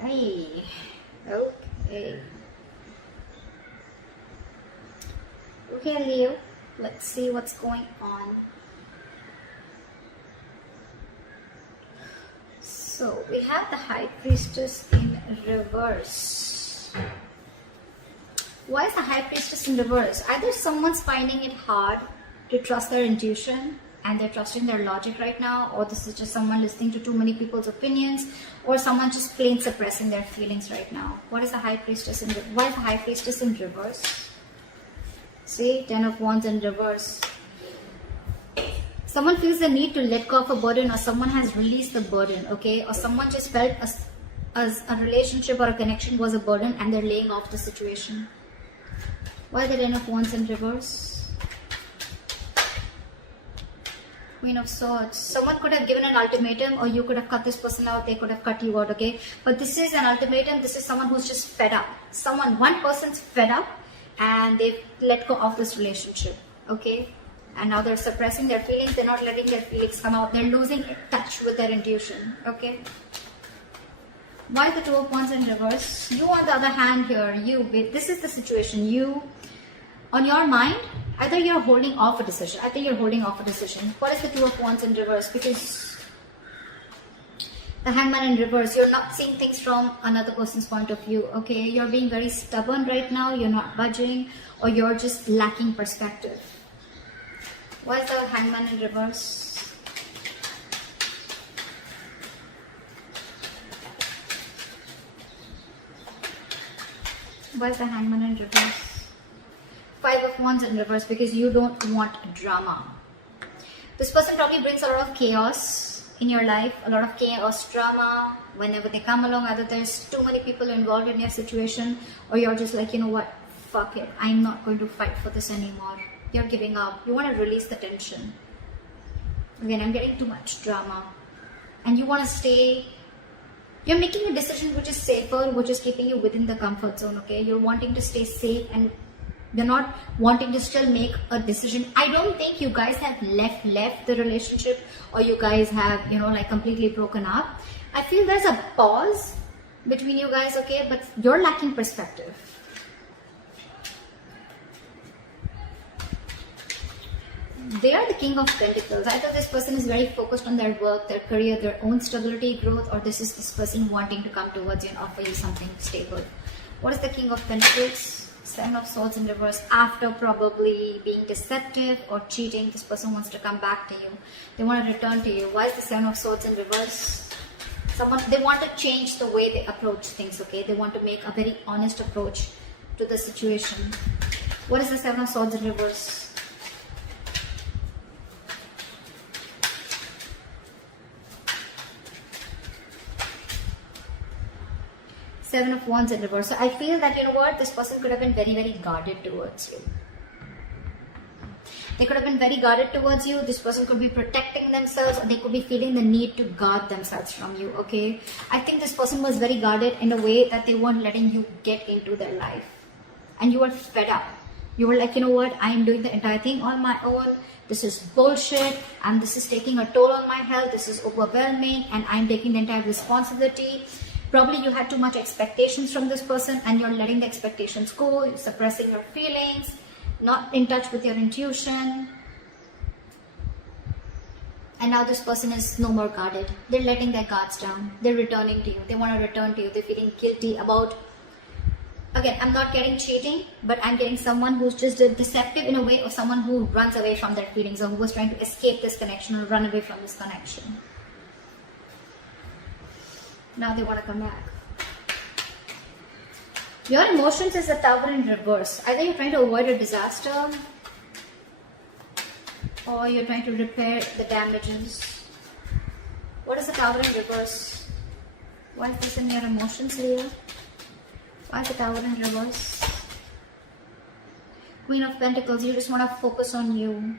Hey, okay. Okay, Leo, let's see what's going on. So we have the High Priestess in reverse. Why is the High Priestess in reverse? Either someone's finding it hard to trust their intuition and they're trusting their logic right now, or this is just someone listening to too many people's opinions, or someone just plain suppressing their feelings right now. What is the High Priestess in reverse? Why is the High Priestess in reverse? See, 10 of Wands in reverse. Someone feels the need to let go of a burden, or someone has released the burden, okay? Or someone just felt as a relationship or a connection was a burden and they're laying off the situation. Why the 10 of Wands in reverse? Queen of Swords. Someone could have given an ultimatum, or you could have cut this person out, they could have cut you out, okay? But this is an ultimatum. This is someone who's just fed up. One person's fed up and they've let go of this relationship, okay? And now they're suppressing their feelings. They're not letting their feelings come out. They're losing touch with their intuition, okay? Why the 2 of Wands in reverse? You, on the other hand here, this is the situation. You, on your mind, either you're holding off a decision. I think you're holding off a decision. What is the 2 of Wands in reverse? Because the Hangman in reverse, you're not seeing things from another person's point of view, okay? You're being very stubborn right now. You're not budging, or you're just lacking perspective. Why is the Hangman in reverse? Why is the Hangman in reverse? 5 of Wands in reverse, because you don't want drama. This person probably brings a lot of chaos in your life, a lot of chaos, drama. Whenever they come along, either there's too many people involved in your situation, or you're just like, you know what, fuck it, I'm not going to fight for this anymore. You're giving up. You want to release the tension. Again, I'm getting too much drama. And you want to stay. You're making a decision which is safer, which is keeping you within the comfort zone, okay? You're wanting to stay safe and you're not wanting to still make a decision. I don't think you guys have left the relationship, or you guys have, you know, like completely broken up. I feel there's a pause between you guys, okay? But you're lacking perspective. They are the King of Pentacles. Either this person is very focused on their work, their career, their own stability, growth, or this is this person wanting to come towards you and offer you something stable. What is the King of Pentacles? 7 of Swords in reverse. After probably being deceptive or cheating, this person wants to come back to you. They want to return to you. Why is the 7 of Swords in reverse? They want to change the way they approach things, okay? They want to make a very honest approach to the situation. What is the 7 of Swords in reverse? Seven of Wands in reverse. So I feel that, you know what, this person could have been very, very guarded towards you. They could have been very guarded towards you. This person could be protecting themselves, or they could be feeling the need to guard themselves from you, okay? I think this person was very guarded in a way that they weren't letting you get into their life. And you were fed up. You were like, you know what, I am doing the entire thing on my own. This is bullshit, and this is taking a toll on my health. This is overwhelming, and I'm taking the entire responsibility. Probably you had too much expectations from this person, and you're letting the expectations go, you're suppressing your feelings, not in touch with your intuition. And now this person is no more guarded. They're letting their guards down. They're returning to you. They want to return to you. They're feeling guilty about, again, I'm not getting cheating, but I'm getting someone who's just deceptive in a way, or someone who runs away from their feelings, or who was trying to escape this connection or run away from this connection. Now they want to come back. Your emotions is the Tower in reverse. Either you're trying to avoid a disaster, or you're trying to repair the damages. What is the Tower in reverse? Why is this in your emotions, Leo? Why is the Tower in reverse? Queen of Pentacles, you just want to focus on you.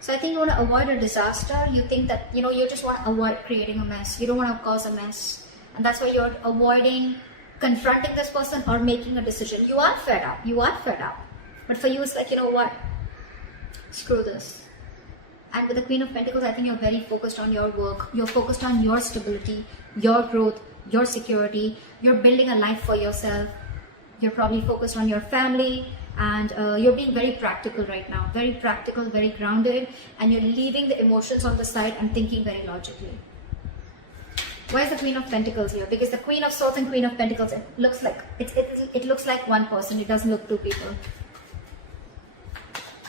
So I think you want to avoid a disaster. You think that, you know, you just want to avoid creating a mess. You don't want to cause a mess. And that's why you're avoiding confronting this person or making a decision. You are fed up. You are fed up. But for you, it's like, you know what? Screw this. And with the Queen of Pentacles, I think you're very focused on your work. You're focused on your stability, your growth, your security. You're building a life for yourself. You're probably focused on your family, and you're being very practical right now. Very practical, very grounded, and you're leaving the emotions on the side and thinking very logically. Why is the Queen of Pentacles here? Because the Queen of Swords and Queen of Pentacles, it looks like it looks like one person. It doesn't look two people.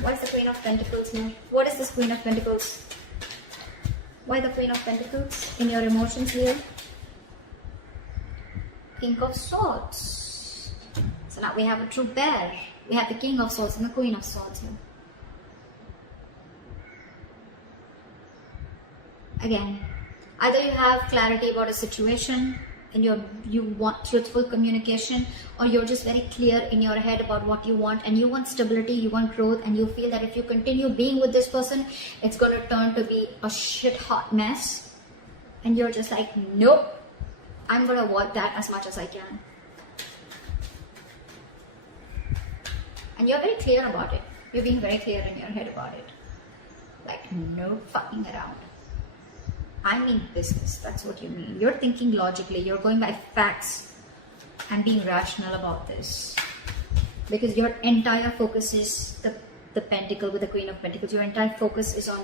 Why is the Queen of Pentacles here? What is this Queen of Pentacles? Why the Queen of Pentacles in your emotions here? King of Swords. So now we have a true pair. We have the King of Swords and the Queen of Swords here. Again, either you have clarity about a situation and you want truthful communication, or you're just very clear in your head about what you want, and you want stability, you want growth, and you feel that if you continue being with this person, it's going to turn to be a shit hot mess, and you're just like, nope, I'm going to avoid that as much as I can. And you're very clear about it. You're being very clear in your head about it. Like, no fucking around. I mean business. That's what you mean. You're thinking logically. You're going by facts and being rational about this. Because your entire focus is the pentacle with the Queen of Pentacles. Your entire focus is on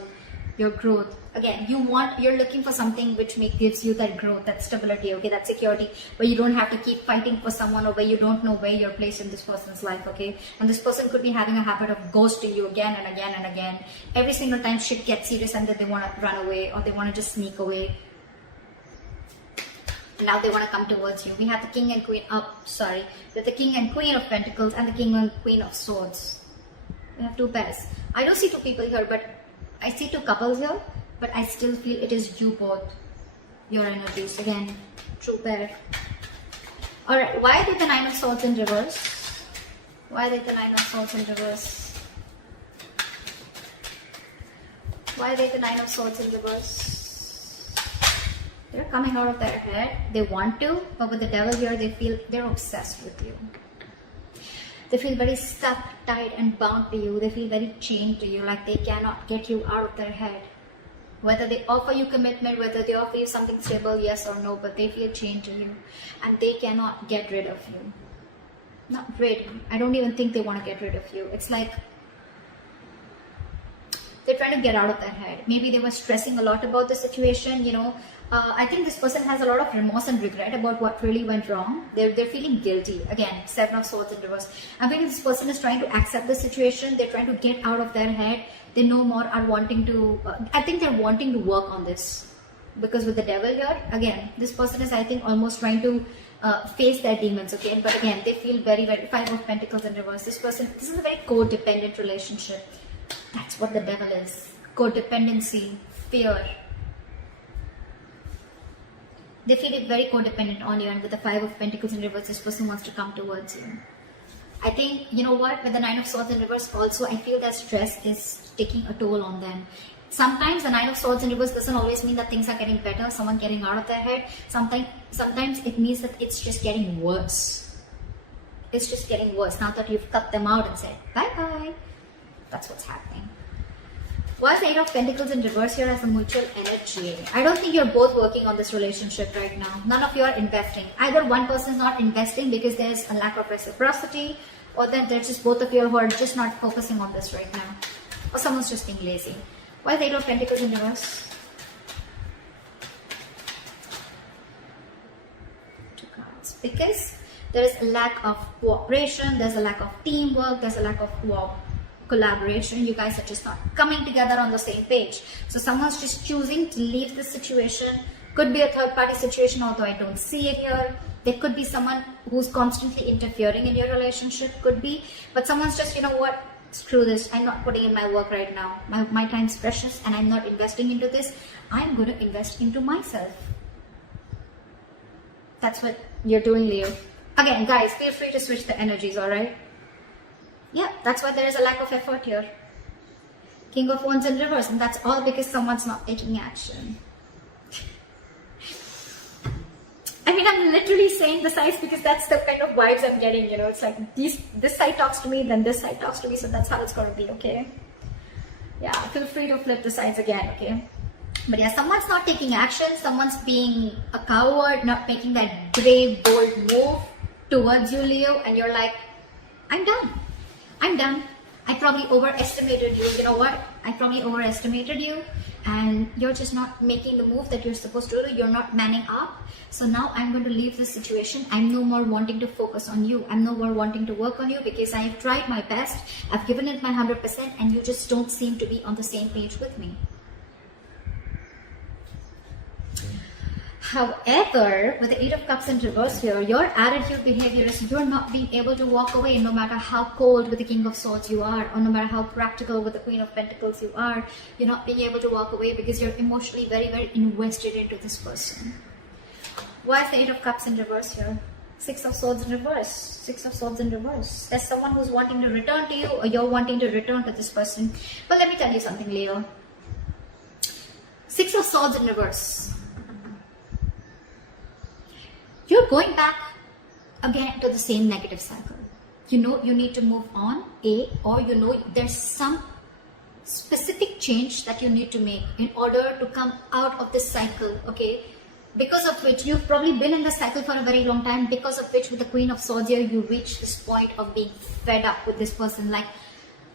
your growth. Again, you're looking for something which gives you that growth, that stability, okay, that security, where you don't have to keep fighting for someone, or where you don't know where you're placed in this person's life, okay? And this person could be having a habit of ghosting you again and again and again. Every single time shit gets serious and then they want to run away, or they want to just sneak away. And now they want to come towards you. We have the King and Queen, with the King and Queen of Pentacles and the King and Queen of Swords. We have two pairs. I don't see two people here, but I see two couples here, but I still feel it is you both, your energies. Again, true pair. Alright, why did the Nine of Swords in reverse? Why did the Nine of Swords in reverse? Why did the Nine of Swords in reverse? They're coming out of their head. They want to, but with the Devil here, they feel they're obsessed with you. They feel very stuck, tied and bound to you. They feel very chained to you, like they cannot get you out of their head. Whether they offer you commitment, whether they offer you something stable, yes or no, but they feel chained to you. And they cannot get rid of you. Not rid. I don't even think they want to get rid of you. It's like they're trying to get out of their head. Maybe they were stressing a lot about the situation, you know. I think this person has a lot of remorse and regret about what really went wrong. They're feeling guilty. Again, Seven of Swords in reverse. I think this person is trying to accept the situation. They're trying to get out of their head. They no more are wanting to, I think they're wanting to work on this. Because with the Devil here, again, this person is, I think, almost trying to face their demons, okay? But again, they feel very, very, Five of Pentacles in reverse. This is a very codependent relationship. That's what the Devil is. Codependency, fear. They feel very codependent on you, and with the Five of Pentacles in reverse, this person wants to come towards you. I think, you know what, with the Nine of Swords in reverse also, I feel that stress is taking a toll on them. Sometimes the Nine of Swords in reverse doesn't always mean that things are getting better, someone getting out of their head. Sometimes it means that it's just getting worse. It's just getting worse now that you've cut them out and said, bye-bye. That's what's happening. Why is the Eight of Pentacles in reverse here as a mutual energy? I don't think you're both working on this relationship right now. None of you are investing. Either one person is not investing because there's a lack of reciprocity, or then there's just both of you who are just not focusing on this right now. Or someone's just being lazy. Why is the Eight of Pentacles in reverse? Two cards. Because there is a lack of cooperation, there's a lack of teamwork, there's a lack of collaboration. You guys are just not coming together on the same page. So someone's just choosing to leave this situation. Could be a third party situation, although I don't see it here. There could be someone who's constantly interfering in your relationship, could be. But someone's just, you know what, screw this. I'm not putting in my work right now. My time's precious and I'm not investing into this. I'm going to invest into myself. That's what you're doing, Leo. Again, guys, feel free to switch the energies, alright? Yeah, that's why there is a lack of effort here. King of Wands in reverse, and that's all because someone's not taking action. I mean, I'm literally saying the sides because that's the kind of vibes I'm getting, you know. It's like this side talks to me, then this side talks to me, so that's how it's going to be, okay? Yeah, feel free to flip the sides again, okay? But yeah, someone's not taking action, someone's being a coward, not making that brave, bold move towards you, Leo, and you're like, I'm done. I'm done. I probably overestimated you. You know what? I probably overestimated you, and you're just not making the move that you're supposed to do. You're not manning up. So now I'm going to leave this situation. I'm no more wanting to focus on you. I'm no more wanting to work on you because I've tried my best. I've given it my 100%, and you just don't seem to be on the same page with me. However, with the Eight of Cups in reverse here, your attitude, behavior is you're not being able to walk away no matter how cold with the King of Swords you are, or no matter how practical with the Queen of Pentacles you are. You're not being able to walk away because you're emotionally very, very invested into this person. Why is the Eight of Cups in reverse here? Six of Swords in reverse. Six of Swords in reverse. There's someone who's wanting to return to you, or you're wanting to return to this person. But let me tell you something, Leo. Six of Swords in reverse. You're going back again to the same negative cycle. You know you need to move on, or you know there's some specific change that you need to make in order to come out of this cycle, okay? Because of which you've probably been in the cycle for a very long time, because of which with the Queen of Swords here, you reach this point of being fed up with this person. Like,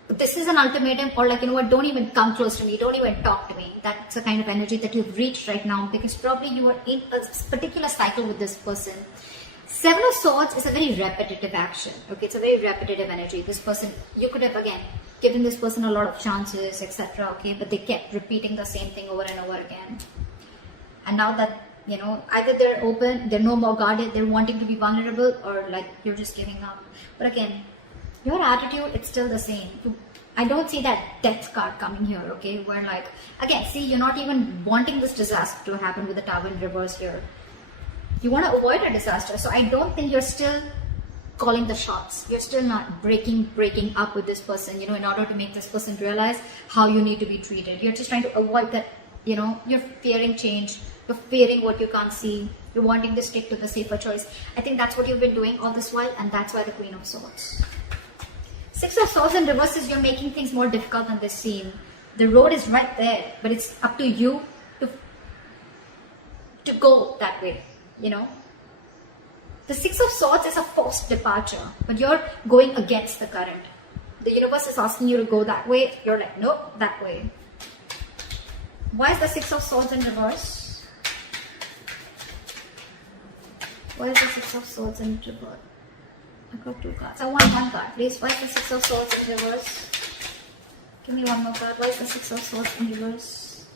this is an ultimatum, or like, you know what, don't even come close to me, don't even talk to me. That's the kind of energy that you've reached right now, because probably you are in a particular cycle with this person. Seven of Swords is a very repetitive action, okay? It's a very repetitive energy. This person, you could have, again, given this person a lot of chances, etc., okay? But they kept repeating the same thing over and over again. And now that, you know, either they're open, they're no more guarded, they're wanting to be vulnerable, or like, you're just giving up. But again, your attitude, it's still the same. I don't see that death card coming here, okay? Where like, again, see, you're not even wanting this disaster to happen with the Tower in reverse here. You want to avoid a disaster. So I don't think you're still calling the shots. You're still not breaking up with this person, you know, in order to make this person realize how you need to be treated. You're just trying to avoid that, you know, you're fearing change. You're fearing what you can't see. You're wanting to stick to the safer choice. I think that's what you've been doing all this while, and that's why the Queen of Swords. Six of Swords in reverse is you're making things more difficult than they seem. The road is right there, but it's up to you to go that way, you know. The Six of Swords is a forced departure, but you're going against the current. The universe is asking you to go that way. You're like, nope, that way. Why is the Six of Swords in reverse? Why is the Six of Swords in reverse? I got two cards. I want one card, please. Why is the Six of Swords in reverse? Give me one more card. Why is the Six of Swords in reverse?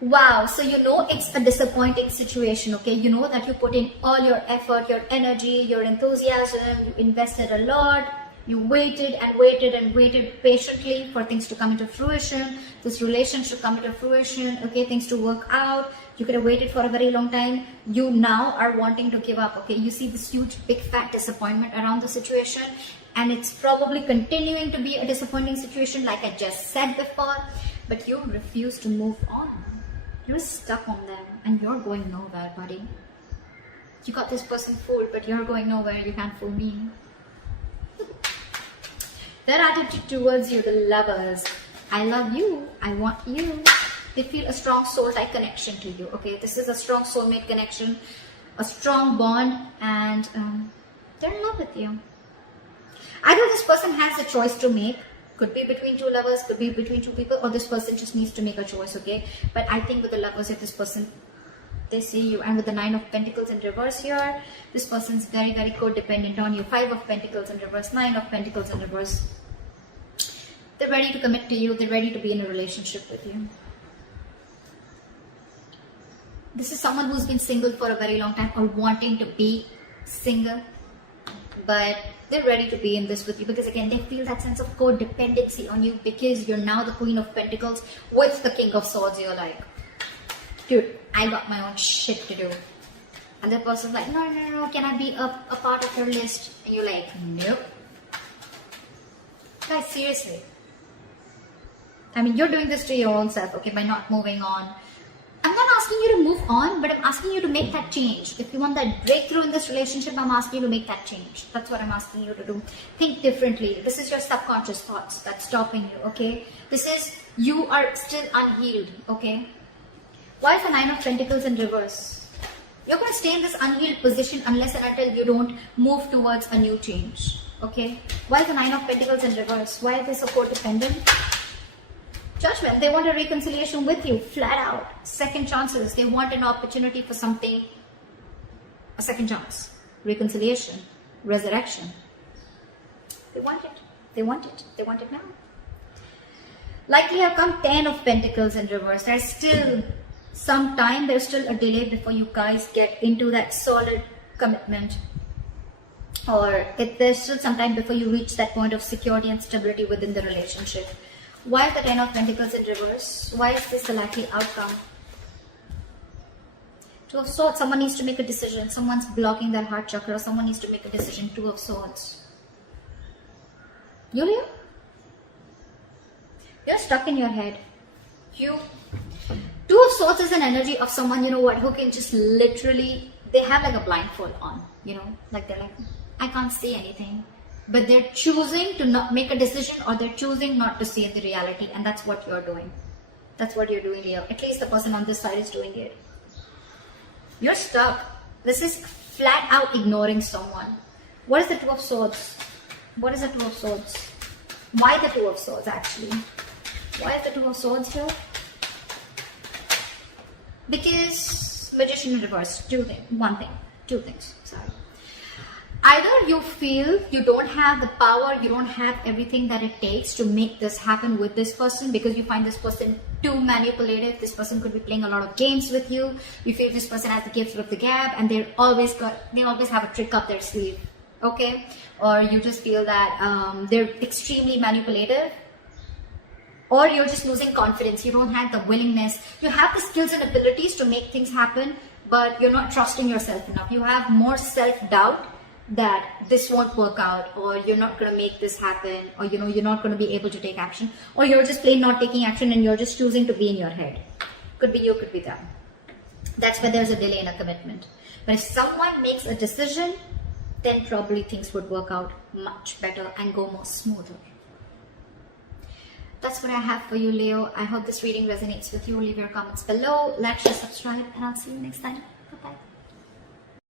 Wow, so you know it's a disappointing situation, okay? You know that you put in all your effort, your energy, your enthusiasm, you invested a lot, you waited and waited and waited patiently for things to come into fruition, this relationship come into fruition, okay, things to work out. You could have waited for a very long time. You now are wanting to give up, okay? You see this huge, big, fat disappointment around the situation, and it's probably continuing to be a disappointing situation like I just said before, but you refuse to move on. You're stuck on them, and you're going nowhere, buddy. You got this person fooled, but you're going nowhere. You can't fool me. Their attitude towards you, the Lovers. I love you. I want you. They feel a strong soul-like connection to you, okay? This is a strong soulmate connection, a strong bond, and they're in love with you. Either this person has a choice to make, could be between two lovers, could be between two people, or this person just needs to make a choice, okay? But I think with the Lovers, if this person, they see you, and with the Nine of Pentacles in reverse here, this person's very, very codependent on you. Five of Pentacles in reverse, Nine of Pentacles in reverse. They're ready to commit to you. They're ready to be in a relationship with you. This is someone who's been single for a very long time, or wanting to be single, but they're ready to be in this with you, because again, they feel that sense of codependency on you, because you're now the Queen of Pentacles with the King of Swords. You're like, dude, I got my own shit to do. And the person's like, no, can I be a part of your list? And you're like, nope. Guys, seriously. I mean, you're doing this to your own self, okay, by not moving on. I'm not asking you to move on, but I'm asking you to make that change. If you want that breakthrough in this relationship, I'm asking you to make that change. That's what I'm asking you to do. Think differently. This is your subconscious thoughts that's stopping you, okay? This is You are still unhealed, okay? Why is the Nine of Pentacles in reverse? You're going to stay in this unhealed position unless and until you don't move towards a new change, okay? Why is the Nine of Pentacles in reverse? Why are they so codependent? Judgment. They want a reconciliation with you, flat out. Second chances. They want an opportunity for something, a second chance. Reconciliation, resurrection. They want it. They want it. They want it now. Likely have come 10 of Pentacles in reverse. There's still some time, there's still a delay before you guys get into that solid commitment. Or there's still some time before you reach that point of security and stability within the relationship. Why is the 10 of Pentacles in reverse? Why is this the likely outcome? Two of Swords, someone needs to make a decision. Someone's blocking their heart chakra. Someone needs to make a decision. Two of Swords. Yulia? You're stuck in your head. Two of Swords is an energy of someone, you know what, who can just literally, they have like a blindfold on, you know, like they're like, I can't see anything. But they're choosing to not make a decision, or they're choosing not to see the reality, and that's what you're doing. That's what you're doing here. At least the person on this side is doing it. You're stuck. This is flat out ignoring someone. What is the Two of Swords? What is the Two of Swords? Why the Two of Swords actually? Why is the Two of Swords here? Because Magician in reverse. Two things. Sorry. Either you feel you don't have the power, you don't have everything that it takes to make this happen with this person, because you find this person too manipulative. This person could be playing a lot of games with you. You feel this person has the gift of the gab, and they always have a trick up their sleeve. Okay? Or you just feel that they're extremely manipulative. Or you're just losing confidence. You don't have the willingness. You have the skills and abilities to make things happen, but you're not trusting yourself enough. You have more self-doubt that this won't work out, or you're not going to make this happen, or you know, you're not going to be able to take action, or you're just plain not taking action and you're just choosing to be in your head. Could be you, could be them. That's where there's a delay in a commitment. But if someone makes a decision, then probably things would work out much better and go more smoother. That's what I have for you, Leo. I hope this reading resonates with you. Leave your comments below, like, share, subscribe, and I'll see you next time.